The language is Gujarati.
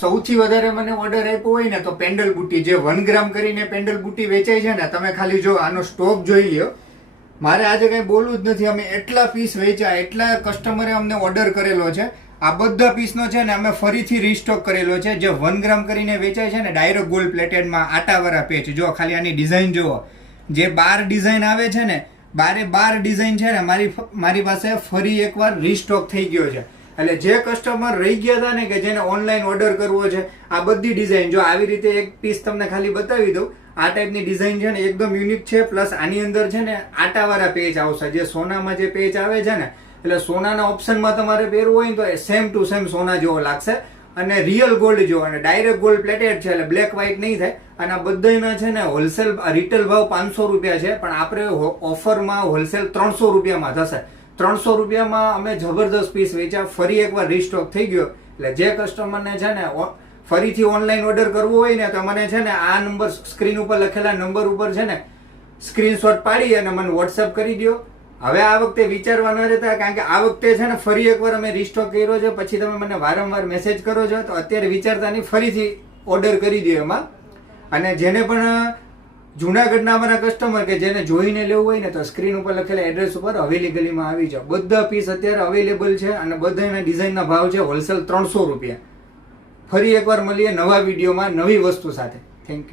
સૌથી વધારે મને ઓર્ડર આપ્યો હોય ને તો પેન્ડલ બુટી, જે 1 ગ્રામ કરીને પેન્ડલ બુટી વેચાય છે ને, તમે ખાલી જો આનો સ્ટોક જોઈ લ્યો. મારે આજે કઈ બોલવું જ નથી, અમે એટલા પીસ વેચ્યા, એટલા કસ્ટમરે અમને ઓર્ડર કરેલો છે. આ બધા પીસનો છે ને અમે ફરીથી રીસ્ટોક કરેલો છે. જે 1 ગ્રામ કરીને વેચાય છે ને, ડાયરેક્ટ ગોલ્ડ પ્લેટેડમાં આટાવાળા પેચ, જો ખાલી આની ડિઝાઇન જુઓ, જે 12 ડિઝાઇન આવે છે ને, 12 ડિઝાઇન છે ને, મારી પાસે ફરી એકવાર રીસ્ટોક થઈ ગયો છે. એટલે જે કસ્ટમર રહી ગયા હતા ને, કે જેને ઓનલાઈન ઓર્ડર કરવો છે, આ બધી ડિઝાઇન જો આવી રીતે એક પીસ તમને ખાલી બતાવી દઉં. આ ટાઈપની ડિઝાઇન છે ને એકદમ યુનિક છે. પ્લસ આની અંદર છે ને આટાવાળા પેચ આવશે, જે સોનામાં જે પેચ આવે છે ને, એટલે સોનાના ઓપ્શનમાં તમારે પહેરવું હોય ને તો સેમ ટુ સેમ સોના જેવો લાગશે. અને રિયલ ગોલ્ડ જો, અને ડાયરેક્ટ ગોલ્ડ પ્લેટેડ છે, એટલે બ્લેક વ્હાઇટ નહીં થાય. અને આ બધાના છે ને હોલસેલ રિટેલ ભાવ 500 રૂપિયા છે, પણ આપણે ઓફરમાં હોલસેલ 300 રૂપિયામાં થશે. 300 રૂપિયામાં અમે જબરદસ્ત પીસ વેચ્યા. ફરી એકવાર રીસ્ટોક થઈ ગયો. એટલે જે કસ્ટમરને છે ને ફરીથી ઓનલાઈન ઓર્ડર કરવો હોય ને, તો મને છે ને આ નંબર, સ્ક્રીન ઉપર લખેલા નંબર ઉપર છે ને સ્ક્રીનશોટ પાડી અને મને વોટ્સઅપ કરી દો. હવે આ વખતે વિચારવા ન રહેતા, કારણ કે આ વખતે છે ને ફરી એકવાર અમે રીસ્ટોક કર્યો છે. પછી તમે મને વારંવાર મેસેજ કરો છો, તો અત્યારે વિચારતા નહીં, ફરીથી ઓર્ડર કરી દો એમાં. અને જેને પણ જુનાગઢના અમારા કસ્ટમર કે જેને જોઈને લેવું હોય ને, તો સ્ક્રીન ઉપર લખેલા એડ્રેસ ઉપર હવેલી ગલીમાં આવી જાઓ. બધા પીસ અત્યારે અવેલેબલ છે અને બધાના ડિઝાઇનના ભાવ છે હોલસેલ 300 રૂપિયા. ફરી એકવાર મળીએ નવા વિડીયોમાં નવી વસ્તુ સાથે. Thank you.